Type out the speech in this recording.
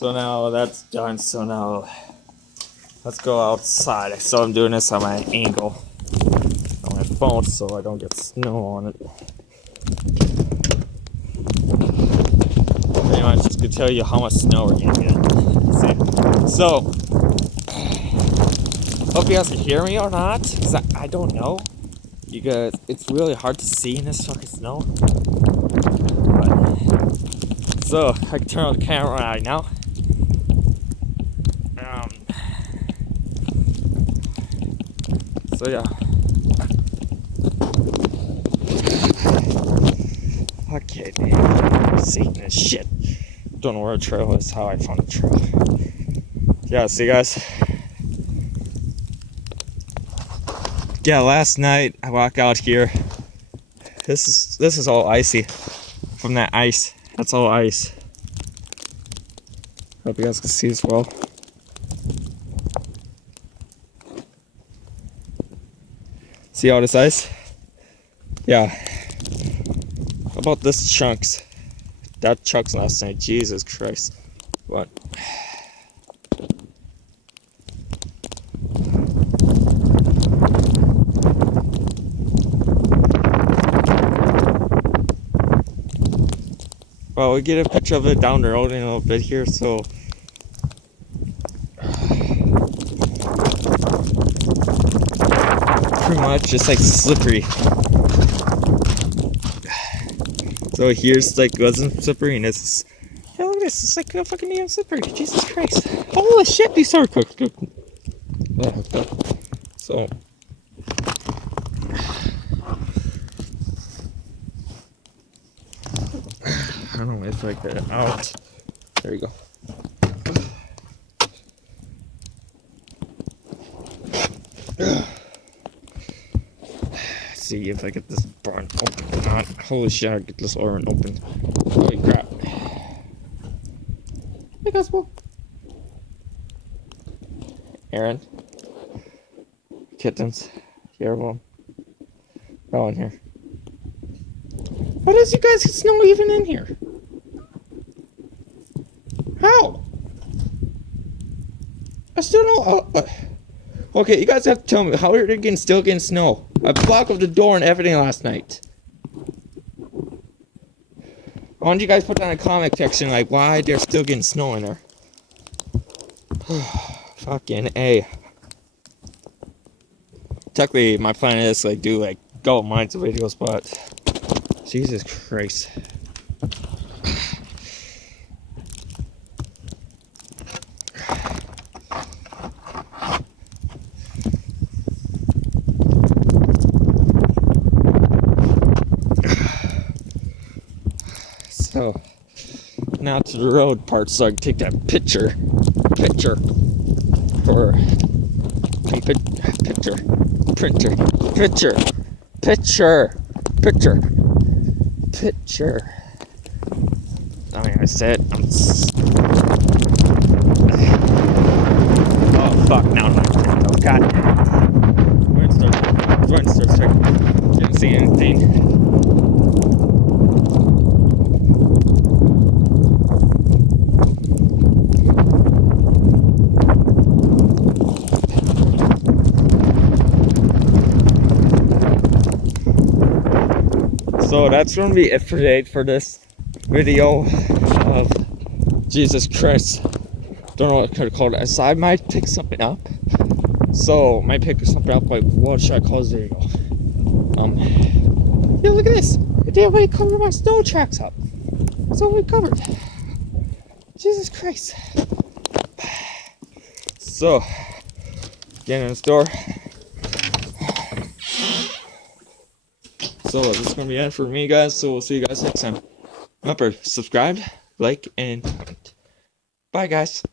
So now that's done. So now let's go outside. So I'm doing this on my angle on my phone so I don't get snow on it. Anyway, I'm just gonna tell you how much snow we're gonna get. See? So, hope you guys can hear me or not, because I don't know. You guys, it's really hard to see in this fucking snow. But, so, I can turn on the camera right now. So yeah. Okay, man. Seeing this shit. Don't know where a trail is, how I found a trail. Yeah, see guys. Yeah, last night I walk out here. This is all icy. From that ice. That's all ice. Hope you guys can see as well. See all this ice? Yeah. How about this chunks? That chunks last night. Jesus Christ. What? Well, we get a picture of it down the road in a little bit here, so pretty much it's like slippery. So here's like wasn't slippery and it's hey, look at this, it's like a fucking damn slippery. Jesus Christ. Holy shit, these are cooked. So I don't know if I get it out. There you go. See if I get this barn open or not. Holy shit, I get this barn open. Holy crap. Hey guys, well. Aaron. Kittens. Here, well. Oh, in here. How does you guys get snow even in here? How? I still don't. Okay, you guys have to tell me how are they still getting snow? I blocked up the door and everything last night. Why don't you guys put down in the comment section like why they're still getting snow in there? Fucking A. Technically, my plan is like do like go Minds videos, but Jesus Christ. So now to the road part, so I can take that picture for picture. I mean, I said oh fuck! Now I'm like, oh god. Run start. Didn't see anything. So that's going to be it for today for this video of Jesus Christ. Don't know what I could call it. So I might pick something up. So might pick something up like what should I call this video? Yeah, look at this. I did already cover my snow tracks up. It's already covered. Jesus Christ. So getting in the store. So this is going to be it for me, guys. So we'll see you guys next time. Remember, subscribe, like, and comment. Bye, guys.